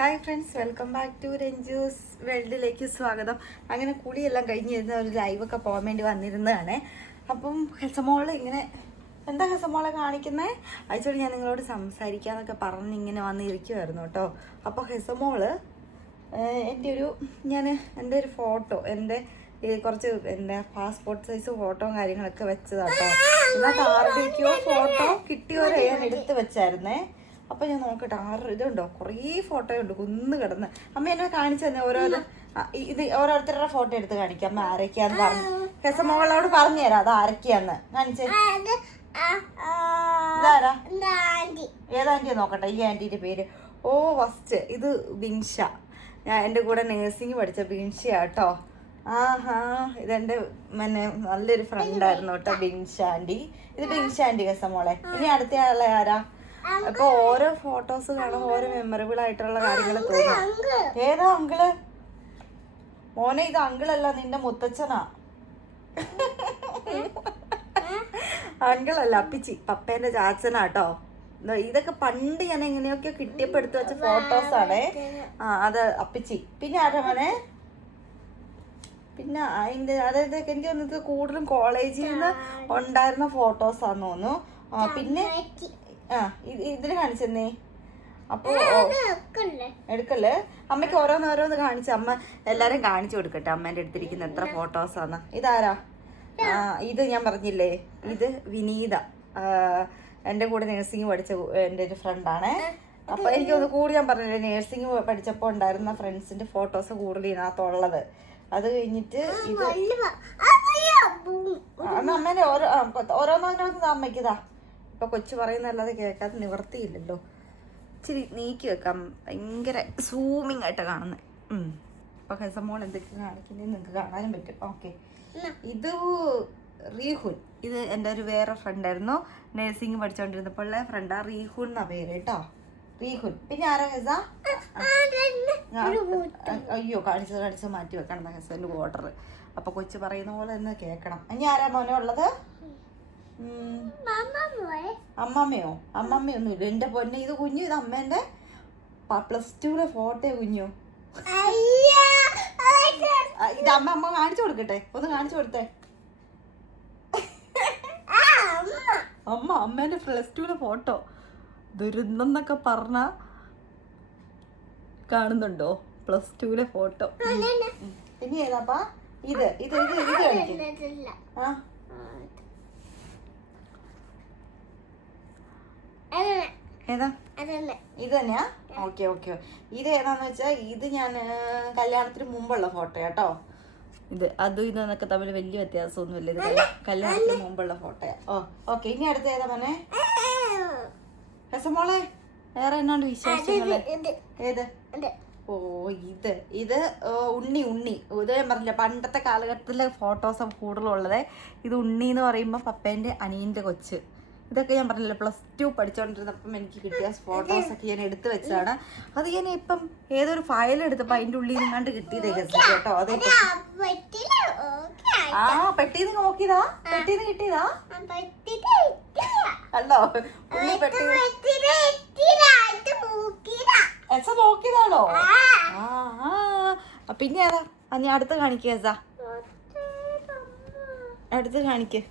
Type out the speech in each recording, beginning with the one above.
Hi friends, welcome back to Ranju's വേൾഡിലേക്ക് സ്വാഗതം. അങ്ങനെ കുളിയെല്ലാം കഴിഞ്ഞിരുന്ന ഒരു ലൈവൊക്കെ പോകാൻ വേണ്ടി വന്നിരുന്നതാണ്. അപ്പം ഹെസമോള് ഇങ്ങനെ എന്താ ഹെസമോളെ കാണിക്കുന്നത് അയച്ചോട് ഞാൻ നിങ്ങളോട് സംസാരിക്കാന്നൊക്കെ പറഞ്ഞ് ഇങ്ങനെ വന്നിരിക്കുമായിരുന്നു കേട്ടോ. അപ്പോൾ ഹെസമോള് എൻ്റെ ഒരു ഫോട്ടോ എൻ്റെ കുറച്ച് എൻ്റെ പാസ്പോർട്ട് സൈസ് ഫോട്ടോയും കാര്യങ്ങളൊക്കെ വെച്ചതാട്ടോ. എന്നാൽ ആരുടെയൊക്കെയോ ഫോട്ടോ കിട്ടിയവരെ ഞാൻ എടുത്ത് വെച്ചായിരുന്നേ. അപ്പം ഞാൻ നോക്കട്ടെ, ഇതുണ്ടോ, കുറേ ഫോട്ടോ ഉണ്ട് കുന്ന് കിടന്ന്. അമ്മ എന്നെ കാണിച്ചു തന്നെ ഓരോരുത്തരുടെ ഫോട്ടോ എടുത്ത് കാണിക്കാം. അമ്മ ആരൊക്കെയാന്ന് പറഞ്ഞു ഹെസമോളോട് പറഞ്ഞു തരാം അത് ആരൊക്കെയാന്ന് കാണിച്ചേ. ഇതാരാ, ഏതാ ആൻറ്റിയെ നോക്കട്ടെ. ഈ ആൻറ്റീൻ്റെ പേര് ഫസ്റ്റ് ഇത് ബിൻഷ. ഞാൻ എൻ്റെ കൂടെ നേഴ്സിംഗ് പഠിച്ച ബിൻഷയാട്ടോ. ഇതെൻ്റെ നല്ലൊരു ഫ്രണ്ടായിരുന്നു കേട്ടോ ബിൻഷ ആൻറ്റി. ഇത് ബിൻഷ ആൻറ്റി ഹെസമോളെ. ഇനി അടുത്ത ആളെ ആരാ? അപ്പൊ ഓരോ ഫോട്ടോസ് കാണുമ്പോൾ ഓരോ മെമ്മറബിൾ ആയിട്ടുള്ള കാര്യങ്ങൾ തോന്നും. ഏതാ അങ്കിള്? മോനെ ഇത് അങ്കിളല്ല, നിന്റെ മുത്തച്ഛനാ. അങ്കിളല്ല, അപ്പിച്ചി, പപ്പേന്റെ ചാച്ചനാട്ടോ. ഇതൊക്കെ പണ്ട് ഞാൻ എങ്ങനെയൊക്കെ കിട്ടിയപ്പോ എടുത്ത് വെച്ച ഫോട്ടോസ് ആണേ. അത് അപ്പിച്ചി. പിന്നെ ആരാ മോനെ? പിന്നെ അതിന്റെ അതായത് എനിക്ക് തോന്നുന്നത് കൂടുതലും കോളേജിൽ നിന്ന് ഉണ്ടായിരുന്ന ഫോട്ടോസാന്ന് തോന്നുന്നു. പിന്നെ ഇതിന് കാണിച്ചെന്നേ. അപ്പൊ എടുക്കല്ലേ, അമ്മയ്ക്ക് ഓരോന്നോരോന്ന് കാണിച്ച അമ്മ എല്ലാരും കാണിച്ചു കൊടുക്കട്ടെ അമ്മേന്റെ അടുത്തിരിക്കുന്ന എത്ര ഫോട്ടോസാന്ന്. ഇതാരാ? ഇത് ഞാൻ പറഞ്ഞില്ലേ, ഇത് വിനീത, എൻ്റെ കൂടെ നേഴ്സിംഗ് പഠിച്ച എൻ്റെ ഒരു ഫ്രണ്ടാണേ. അപ്പൊ എനിക്കൊന്ന് കൂടി ഞാൻ പറഞ്ഞില്ലേ, നേഴ്സിംഗ് പഠിച്ചപ്പോൾ ഉണ്ടായിരുന്ന ഫ്രണ്ട്സിന്റെ ഫോട്ടോസ് കൂടുതൽ ഇതിനകത്തുള്ളത്. അത് കഴിഞ്ഞിട്ട് ഇത് അമ്മേനെ ഓരോന്നോരോന്ന് അമ്മയ്ക്കിതാ. ഇപ്പൊ കൊച്ചു പറയുന്നല്ലാതെ കേൾക്കാതെ നിവർത്തിയില്ലല്ലോ. ഇച്ചിരി നീക്കി വെക്കാം, ഭയങ്കര സൂമിങ് ആയിട്ട് കാണുന്നത്. ഇപ്പൊ ഹെസമോൾ എന്തൊക്കെ കാണിക്കുന്നത് നിങ്ങൾക്ക് കാണാനും പറ്റും. ഓക്കെ, ഇത് റീഹുൻ. ഇത് എൻ്റെ ഒരു വേറെ ഫ്രണ്ടായിരുന്നു, നേഴ്സിംഗ് പഠിച്ചുകൊണ്ടിരുന്നപ്പോൾ ഉള്ള ഫ്രണ്ടാ. റീഹുൻ എന്നാ പേര് കേട്ടോ, റീഹുൻ. പിന്നെ ആരാ ഹെസ? അയ്യോ, കാണിച്ചത് മാറ്റി വെക്കണം ഹെസന്റെ ഓർഡർ. അപ്പൊ കൊച്ചു പറയുന്ന പോലെ തന്നെ കേൾക്കണം. ഇനി ആരാ മോനെ ഉള്ളത്? അമ്മമ്മയോ? അമ്മമ്മയൊന്നുമില്ല എൻ്റെ പൊന്നെ. ഇത് കുഞ്ഞു, ഇത് അമ്മേന്റെ +2 ഫോട്ടോ കുഞ്ഞു. ഇത് അമ്മ കാണിച്ചു കൊടുക്കട്ടെ, ഒന്ന് കാണിച്ചു കൊടുത്തേ. അമ്മേന്റെ +2 ഫോട്ടോ ദുരന്തം എന്നൊക്കെ പറഞ്ഞ കാണുന്നുണ്ടോ? +2 ഫോട്ടോ. ഇനി ഏതാപ്പാ? ഇത് ഇത് ഇത് ഇത് കാണിക്കും. ഏതാ? ഇത് തന്നെയാ? Okay okay. ഇത് ഏതാന്ന് വെച്ചാ ഇത് ഞാൻ കല്യാണത്തിന് മുമ്പുള്ള ഫോട്ടോ കേട്ടോ. ഇത് അതും ഇതെന്നൊക്കെ തമ്മിൽ വലിയ വ്യത്യാസമൊന്നുമില്ല. ഇത് കല്യാണത്തിന് മുമ്പുള്ള ഫോട്ടോയാ. ഓക്കെ. ഇനി അടുത്ത ഏതാ മോനെ? ഹെസമോളെ വേറെ എന്നാണ്ട് വിശേഷങ്ങള്? ഏത്? ഇത് ഉണ്ണി. ഇത് ഞാൻ പറഞ്ഞില്ല, പണ്ടത്തെ കാലഘട്ടത്തിലെ ഫോട്ടോസ് കൂടുതലുള്ളത്. ഇത് ഉണ്ണി എന്ന് പറയുമ്പോൾ പപ്പേന്റെ അനിയന്റെ കൊച്ച്. ഇതൊക്കെ ഞാൻ പറഞ്ഞില്ല, +2 പഠിച്ചോണ്ടിരുന്നപ്പം എനിക്ക് കിട്ടിയ ഫോട്ടോസൊക്കെ ഞാൻ എടുത്തു വെച്ചതാണ്. അത് ഞാൻ ഇപ്പം ഏതൊരു ഫയൽ എടുത്തപ്പോൾ അതിൻ്റെ ഉള്ളിൽ നിന്നാണ്ട് കിട്ടിയത് കേട്ടോ. അതെ, പെട്ടീന്ന് നോക്കിയതാ, പെട്ടീന്ന് കിട്ടിയതാ. അല്ലോ ഉള്ളി പെട്ടി നോക്കിയതാണോ? പിന്നെ ഏതാ? നീ അടുത്ത് കാണിക്കുക, അടുത്ത് കാണിക്ക്.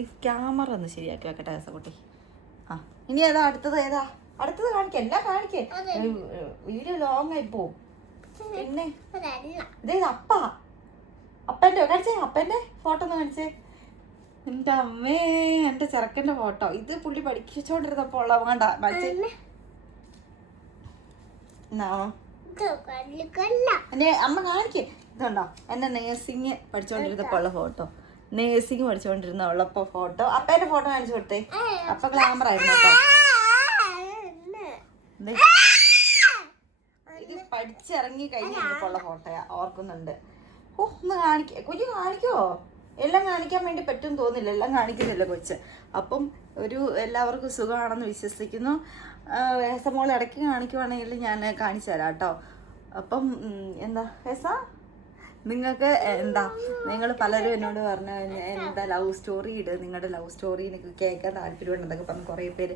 ഈ ക്യാമറ ഒന്ന് ശരിയാക്കി വെക്കട്ടെ ഹെസക്കുട്ടി. ഇനി ഏതാ അടുത്തത്? ഏതാ അടുത്തത്? കാണിക്കേ, എല്ലാം കാണിക്കേ, വീഡിയോ ലോങ് ആയി പോവും. പിന്നെ ഇതേത്? അപ്പൻ്റെ കാണിച്ചേ, അപ്പൻ്റെ ഫോട്ടോ ഒന്ന് കാണിച്ചേ. എൻ്റെ അമ്മേ, എൻ്റെ ചെറുക്കൻ്റെ ഫോട്ടോ. ഇത് പുള്ളി പഠിപ്പിച്ചോണ്ടിരുന്നപ്പോ ഉള്ള വേണ്ട മറ്റേ അമ്മ കാണിക്കേ. ഇതുണ്ടോ എൻ്റെ നേഴ്സിംഗ് പഠിച്ചോണ്ടിരുന്നപ്പോ ഉള്ള ഫോട്ടോ, നേഴ്സിംഗ് പഠിച്ചുകൊണ്ടിരുന്ന ഉള്ളപ്പോ ഫോട്ടോ. അപ്പേന്റെ ഫോട്ടോ കാണിച്ചു കൊടുത്തേ. അപ്പൊ ഗ്ലാമർ ആയിരുന്നു കേട്ടോ. ഇത് പഠിച്ചിറങ്ങി കഴിഞ്ഞിട്ടുള്ള ഫോട്ടോയാ, ഓർക്കുന്നുണ്ട്. ഒന്ന് കാണിക്ക കുഞ്ഞു, കാണിക്കോ? എല്ലാം കാണിക്കാൻ വേണ്ടി പറ്റും തോന്നില്ല, എല്ലാം കാണിക്കുന്നില്ല കൊച്ച്. അപ്പം എല്ലാവർക്കും സുഖമാണെന്ന് വിശ്വസിക്കുന്നു. ഹെസമോൾ ഇടയ്ക്ക് കാണിക്കുവാണെങ്കിൽ ഞാൻ കാണിച്ചു തരാം കേട്ടോ. അപ്പം എന്താ ഹെസ, നിങ്ങൾക്ക് നിങ്ങൾ പലരും എന്നോട് പറഞ്ഞു എന്താ ലവ് സ്റ്റോറി നിങ്ങളുടെ ലവ് സ്റ്റോറി എനിക്ക് കേൾക്കാൻ താല്പര്യമുണ്ടെന്നൊക്കെ പറഞ്ഞ് കുറേ പേര്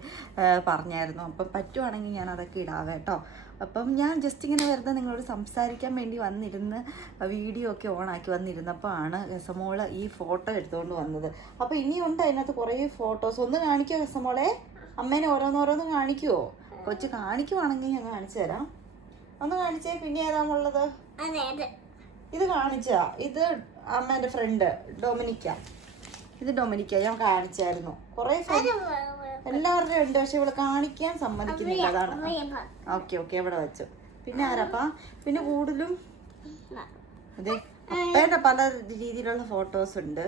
പറഞ്ഞായിരുന്നു. അപ്പം പറ്റുവാണെങ്കിൽ ഞാൻ അതൊക്കെ ഇടാവേ കേട്ടോ. അപ്പം ഞാൻ ജസ്റ്റ് ഇങ്ങനെ വെറുതെ നിങ്ങളോട് സംസാരിക്കാൻ വേണ്ടി വന്നിരുന്ന് വീഡിയോ ഒക്കെ ഓണാക്കി വന്നിരുന്നപ്പോൾ ആണ് രസമോള് ഈ ഫോട്ടോ എടുത്തുകൊണ്ട് വന്നത്. അപ്പോൾ ഇനിയുണ്ട് അതിനകത്ത് കുറേ ഫോട്ടോസ്. ഒന്ന് കാണിക്കുമോ രസമോളെ? അമ്മേനെ ഓരോന്നോരോന്ന് കാണിക്കുമോ? കൊച്ചു കാണിക്കുവാണെങ്കിൽ ഞാൻ കാണിച്ചു തരാം. ഒന്ന് കാണിച്ചേ. പിന്നെ ഏതാണുള്ളത്? ഇത് കാണിച്ചാ. ഇത് അമ്മേൻ്റെ ഫ്രണ്ട് ഡൊമിനിക്ക. ഇത് ഡൊമിനിക്ക ഞാൻ കാണിച്ചായിരുന്നു. കുറേ എല്ലാവരുടെയും ഉണ്ട്, പക്ഷെ ഇവിടെ കാണിക്കാൻ സമ്മതിക്കുന്നില്ല. അതാണ്. ഓക്കെ ഓക്കെ എവിടെ വെച്ചു. പിന്നെ ആരാപ്പാ? പിന്നെ കൂടുതലും അതെ അപ്പേന്റെ പല രീതിയിലുള്ള ഫോട്ടോസ് ഉണ്ട്.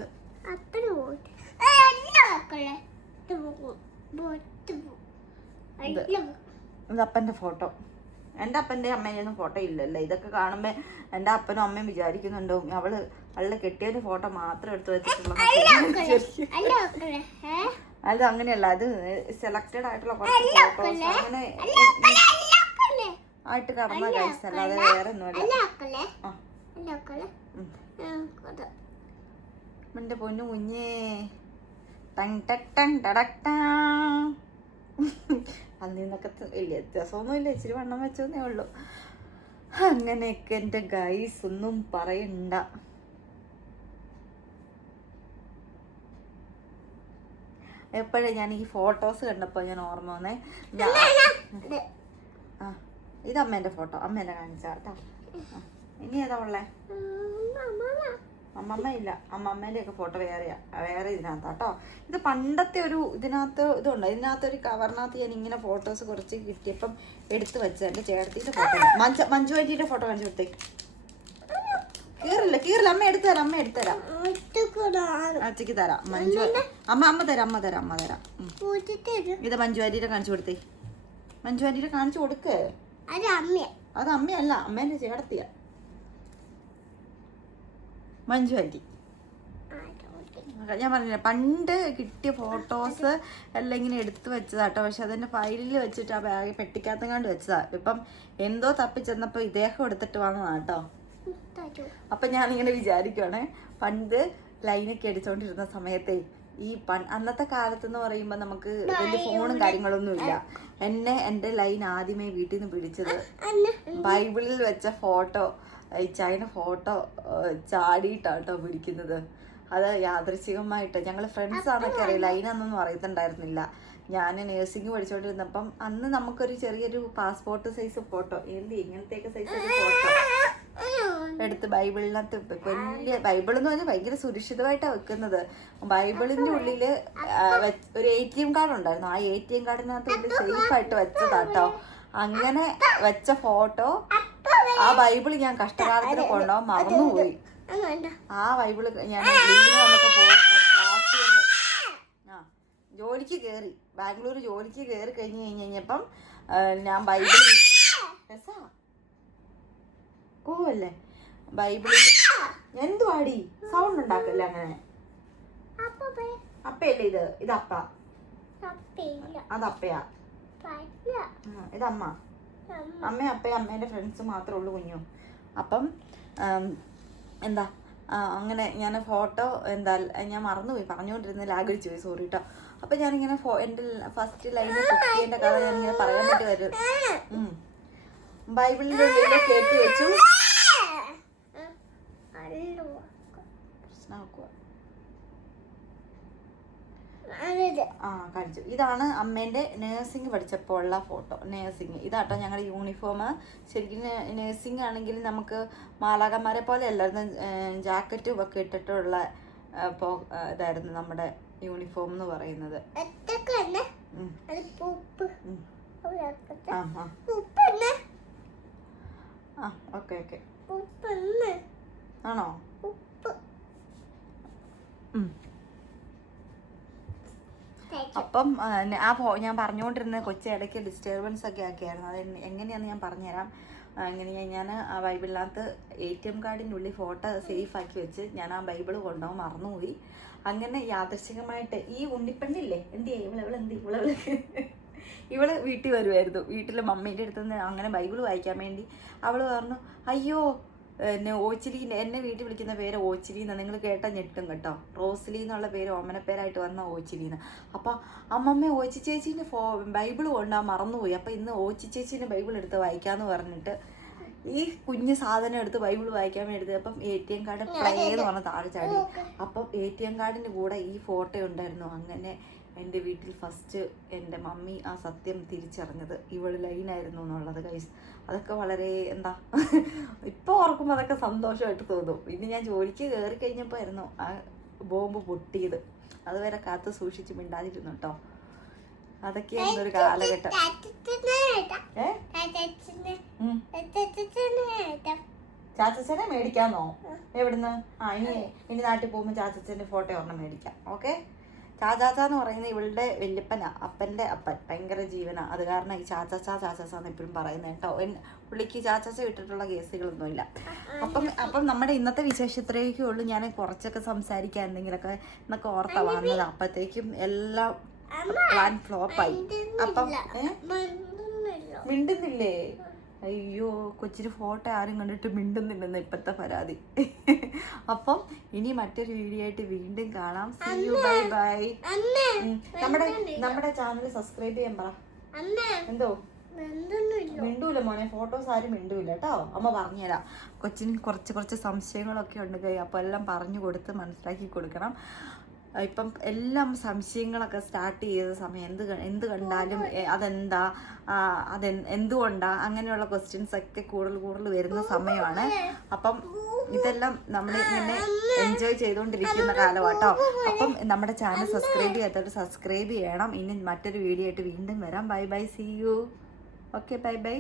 ഇത് അപ്പൻ്റെ ഫോട്ടോ. എൻ്റെ അപ്പൻ്റെ അമ്മയൊന്നും ഫോട്ടോ ഇല്ലല്ലോ. ഇതൊക്കെ കാണുമ്പോൾ എൻ്റെ അപ്പനും അമ്മയും വിചാരിക്കുന്നുണ്ടോ അവള് കെട്ടിയതിന്റെ ഫോട്ടോ മാത്രം എടുത്തു വെച്ചിട്ടുള്ള. അത് അങ്ങനെയല്ല, അത് സെലക്റ്റഡ് ആയിട്ടുള്ള കുറച്ച് ഫോട്ടോസ് അങ്ങനെ ആയിട്ട് കടന്ന കഴിച്ച, അല്ലാതെ വേറെ ഒന്നുമല്ല. എന്റെ പൊന്നു കുഞ്ഞേ അതിൽ നിന്നൊക്കെ വലിയ വ്യത്യാസമൊന്നുമില്ല, ഇച്ചിരി വണ്ണം വെച്ചോന്നേ ഉള്ളൂ. അങ്ങനെയൊക്കെ എൻ്റെ ഗൈസ് ഒന്നും പറയണ്ട. എപ്പോഴും ഞാൻ ഈ ഫോട്ടോസ് കണ്ടപ്പോൾ ഞാൻ ഓർമ്മ വന്നേ. ആ ഇത് അമ്മേൻ്റെ ഫോട്ടോ. അമ്മേനെ കാണിച്ചാ കേട്ടോ. ഇനി ഏതാ ഉള്ളേ? അമ്മമ്മ ഇല്ല. അമ്മമ്മേൻ്റെ ഒക്കെ ഫോട്ടോ വേറെ ഇതിനകത്താ കേട്ടോ. ഇത് പണ്ടത്തെ ഒരു ഇതിനകത്ത് ഇതുണ്ട്. ഇതിനകത്തൊരു കവറിനകത്ത് ഞാൻ ഇങ്ങനെ ഫോട്ടോസ് കുറച്ച് കിട്ടിയപ്പം എടുത്ത് വെച്ചത്. എൻ്റെ ചേട്ടത്തിൻ്റെ ഫോട്ടോ, മഞ്ജു ആൻറ്റിയുടെ ഫോട്ടോ കാണിച്ചു കൊടുത്തേ. കീറില്ല അമ്മ എടുത്തുതരാം. അച്ഛക്ക് തരാം. അമ്മ തരാം. ഇത് മഞ്ജു ആൻറ്റിയുടെ കാണിച്ചു കൊടുത്തേ. മഞ്ജു ആൻറ്റിയുടെ കാണിച്ചു കൊടുക്ക്. അത് അമ്മയല്ല, അമ്മേൻ്റെ ചേട്ടത്തിയാ മഞ്ജു ആൻറ്റി. ഞാൻ പറഞ്ഞില്ല, പണ്ട് കിട്ടിയ ഫോട്ടോസ് എല്ലാം ഇങ്ങനെ എടുത്തു വെച്ചതാട്ടോ. പക്ഷെ അതിൻ്റെ ഫയലിൽ വെച്ചിട്ട് ആ ബാഗ് പെട്ടിക്കകത്തെങ്ങാണ്ട് വെച്ചതാ. ഇപ്പം എന്തോ തപ്പിച്ചെന്നപ്പോൾ ഇദ്ദേഹം എടുത്തിട്ട് വന്നതാട്ടോ. അപ്പം ഞാനിങ്ങനെ വിചാരിക്കുവാണേ, പണ്ട് ലൈനൊക്കെ അടിച്ചോണ്ടിരുന്ന സമയത്തെ ഈ അന്നത്തെ കാലത്തെന്ന് പറയുമ്പോൾ നമുക്ക് വലിയ ഫോണും കാര്യങ്ങളൊന്നും ഇല്ല. എൻ്റെ ലൈൻ ആദ്യമേ വീട്ടിൽ നിന്ന് പിടിച്ചത് ബൈബിളിൽ വെച്ച ഫോട്ടോ, ചൈന ഫോട്ടോ ചാടിയിട്ടാട്ടോ പിടിക്കുന്നത്. അത് യാദൃശ്ചികമായിട്ട് ഞങ്ങൾ ഫ്രണ്ട്സ് ആണൊക്കെ അറിയാം. ലൈനൊന്നും അറിയത്തുണ്ടായിരുന്നില്ല. ഞാൻ നേഴ്സിംഗ് പഠിച്ചുകൊണ്ടിരുന്നപ്പം അന്ന് നമുക്കൊരു ചെറിയൊരു പാസ്പോർട്ട് സൈസ് ഫോട്ടോ, ഇങ്ങനത്തെയൊക്കെ സൈസ് ഫോട്ടോ എടുത്ത് ബൈബിളിനകത്ത്, വലിയ ബൈബിൾ എന്ന് പറഞ്ഞാൽ ഭയങ്കര സുരക്ഷിതമായിട്ടാണ് വെക്കുന്നത്. ബൈബിളിൻ്റെ ഉള്ളിൽ ഒരു ATM കാർഡ് ഉണ്ടായിരുന്നു. ആ ATM കാർഡിനകത്ത് ഉള്ളിൽ സേഫായിട്ട് വെച്ചതാട്ടോ. അങ്ങനെ വെച്ച ഫോട്ടോ, ആ ബൈബിള് ഞാൻ കഷ്ടകാലത്തിന് കൊണ്ടുപോകാൻ മറന്നുപോയി. ആ ബൈബിള് ഞാൻ ലീവിന് വന്നപ്പോൾ ജോലിക്ക് കയറി, ബാംഗ്ലൂർ ജോലിക്ക് കയറി കഴിഞ്ഞപ്പം ഞാൻ ബൈബിള് പോവല്ലേ ബൈബിളിൽ എന്തുവാടി സൗണ്ട് ഉണ്ടാക്കല്ലേ അങ്ങനെ. അപ്പയല്ലേ ഇത് അപ്പ, അതപ്പയാ. ഇതമ്മ. അമ്മയും അപ്പയും അമ്മേൻ്റെ ഫ്രണ്ട്സ് മാത്രമേ ഉള്ളൂ കുഞ്ഞു. അപ്പം എന്താ അങ്ങനെ ഞാൻ ഫോട്ടോ ഞാൻ മറന്നുപോയി, പറഞ്ഞുകൊണ്ടിരുന്ന ലാഗടിച്ചു പോയി, സോറി കേട്ടോ. അപ്പം ഞാനിങ്ങനെ എൻ്റെ ഫസ്റ്റ് ലൈനിൽ കുട്ടിയുടെ കഥ ഞാനിങ്ങനെ പറയാൻ വേണ്ടി വരും. ബൈബിളിൻ്റെ ഉള്ളിൽ കയറ്റി വെച്ചു. പ്രശ്നമാക്കുക. കാണിച്ചു. ഇതാണ് അമ്മേൻ്റെ നേഴ്സിംഗ് പഠിച്ചപ്പോൾ ഉള്ള ഫോട്ടോ. നേഴ്സിംഗ് ഇതാട്ടോ ഞങ്ങളുടെ യൂണിഫോം. ശരിക്കും നേഴ്സിംഗ് ആണെങ്കിൽ നമുക്ക് മാലാഖമാരെ പോലെ അല്ലായിരുന്നു, ജാക്കറ്റും ഒക്കെ ഇട്ടിട്ടുള്ള ഇതായിരുന്നു നമ്മുടെ യൂണിഫോം എന്ന് പറയുന്നത്. ഓക്കെ ആണോ? അപ്പം ഞാൻ പറഞ്ഞുകൊണ്ടിരുന്ന കൊച്ചി ഇടയ്ക്ക് ഡിസ്റ്റർബൻസ് ഒക്കെ ആക്കിയായിരുന്നു. അത് എങ്ങനെയാണെന്ന് ഞാൻ പറഞ്ഞുതരാം. അങ്ങനെ ഞാൻ ആ ബൈബിളിനകത്ത് ATM കാർഡിൻ്റെ ഉള്ളിൽ ഫോട്ടോ സേഫ് ആക്കി വെച്ച് ഞാൻ ആ ബൈബിള് കൊണ്ടുപോകാൻ മറന്നുപോയി. അങ്ങനെ യാദൃശ്ചികമായിട്ട് ഈ ഉണ്ണിപ്പെണ്ണില്ലേ, ഇവള് വീട്ടിൽ വരുമായിരുന്നു. വീട്ടിൽ മമ്മീൻ്റെ അടുത്ത് നിന്ന് അങ്ങനെ ബൈബിള് വായിക്കാൻ വേണ്ടി അവൾ പറഞ്ഞു, അയ്യോ എന്നെ ഓച്ചിലി, എന്നെ വീട്ടിൽ വിളിക്കുന്ന പേര് ഓച്ചിലിന്ന്. നിങ്ങൾ കേട്ടാൽ ഞെട്ടും കേട്ടോ. റോസ്ലി എന്നുള്ള പേര് ഓമനപ്പേരായിട്ട് വന്ന ഓച്ചിലിന്ന്. അപ്പം അമ്മമ്മ ഓച്ചി ചേച്ചീൻ്റെ ബൈബിൾ കൊണ്ടാ മറന്നുപോയി. അപ്പം ഇന്ന് ഓച്ചി ചേച്ചീൻ്റെ ബൈബിൾ എടുത്ത് വായിക്കാമെന്ന് പറഞ്ഞിട്ട് ഈ കുഞ്ഞ് സാധനം എടുത്ത് ബൈബിൾ വായിക്കാൻ വേണ്ടി അപ്പം ATM കാർഡ് പ്ലേ എന്ന് പറഞ്ഞ താഴെ ചാടി. അപ്പം ATM കാർഡിൻ്റെ കൂടെ ഈ ഫോട്ടോ ഉണ്ടായിരുന്നു. അങ്ങനെ എൻ്റെ വീട്ടിൽ ഫസ്റ്റ് എൻ്റെ മമ്മി ആ സത്യം തിരിച്ചറിഞ്ഞത് ഇവള് ലൈനായിരുന്നു എന്നുള്ളത് ഗൈസ്. അതൊക്കെ വളരെ എന്താ ഇപ്പോൾ ഓർക്കുമ്പോൾ അതൊക്കെ സന്തോഷമായിട്ട് തോന്നും. പിന്നെ ഞാൻ ജോലിക്ക് കയറി കഴിഞ്ഞപ്പോൾ ആയിരുന്നു ആ ബോംബ് പൊട്ടിയത്. അതുവരെ കാത്ത് സൂക്ഷിച്ച് മിണ്ടാതിരുന്നു കേട്ടോ. അതൊക്കെയായിരുന്നു ഒരു കാലഘട്ടം. ചാച്ചനെ മേടിക്കാന്നോ? എവിടുന്ന്? ഇനി നാട്ടിൽ പോകുമ്പോൾ ചാച്ചന്റെ ഫോട്ടോ ഒരെണ്ണം മേടിക്കാം. ഓക്കെ. ചാച്ചാന്ന് പറയുന്നത് ഇവളുടെ വല്യപ്പനാ, അപ്പൻ്റെ അപ്പൻ. ഭയങ്കര ജീവനാ. അത് കാരണം ഈ ചാച്ചാന്ന് എപ്പോഴും പറയുന്നത് കേട്ടോ. പുള്ളിക്ക് ചാച്ചാച്ച വിട്ടിട്ടുള്ള കേസുകളൊന്നുമില്ല. അപ്പം നമ്മുടെ ഇന്നത്തെ വിശേഷം ഇത്രയൊക്കെ ഉള്ളൂ. ഞാൻ കുറച്ചൊക്കെ സംസാരിക്കാൻ എന്തെങ്കിലുമൊക്കെ എന്നൊക്കെ ഓർത്താ വന്നത്. അപ്പത്തേക്കും എല്ലാം പ്ലാൻ ഫ്ലോപ്പായി. അപ്പം മിണ്ടുന്നില്ലേ? അയ്യോ, കൊച്ചിന് ഫോട്ടോ ആരും കണ്ടിട്ട് മിണ്ടുന്നില്ലെന്ന് ഇപ്പോഴത്തെ പരാതി. അപ്പം ഇനി മറ്റൊരു വീഡിയോ ആയിട്ട് വീണ്ടും കാണാം. See you, bye bye. നമ്മുടെ ചാനൽ സബ്സ്ക്രൈബ് ചെയ്യാൻ പറ. എന്തോ മിണ്ടൂല മോനെ, ഫോട്ടോസ് ആരും മിണ്ടൂല കേട്ടോ. അമ്മ പറഞ്ഞുതരാം. കൊച്ചിന് കുറച്ച് സംശയങ്ങളൊക്കെ ഉണ്ട്. അപ്പോൾ എല്ലാം പറഞ്ഞു കൊടുത്ത് മനസ്സിലാക്കി കൊടുക്കണം. ഇപ്പം എല്ലാം സംശയങ്ങളൊക്കെ സ്റ്റാർട്ട് ചെയ്ത സമയം, എന്ത് കണ്ടാലും അതെന്താ, എന്തുകൊണ്ടാ, അങ്ങനെയുള്ള ക്വസ്റ്റ്യൻസ് ഒക്കെ കൂടുതൽ വരുന്ന സമയമാണ്. അപ്പം ഇതെല്ലാം നമ്മൾ ഇങ്ങനെ എൻജോയ് ചെയ്തുകൊണ്ടിരിക്കുന്ന കാലമാട്ടോ. അപ്പം നമ്മുടെ ചാനൽ സബ്സ്ക്രൈബ് ചെയ്യാത്തവർ സബ്സ്ക്രൈബ് ചെയ്യണം. ഇനി മറ്റൊരു വീഡിയോ ആയിട്ട് വീണ്ടും വരാം. Bye bye, see you. Okay, bye by.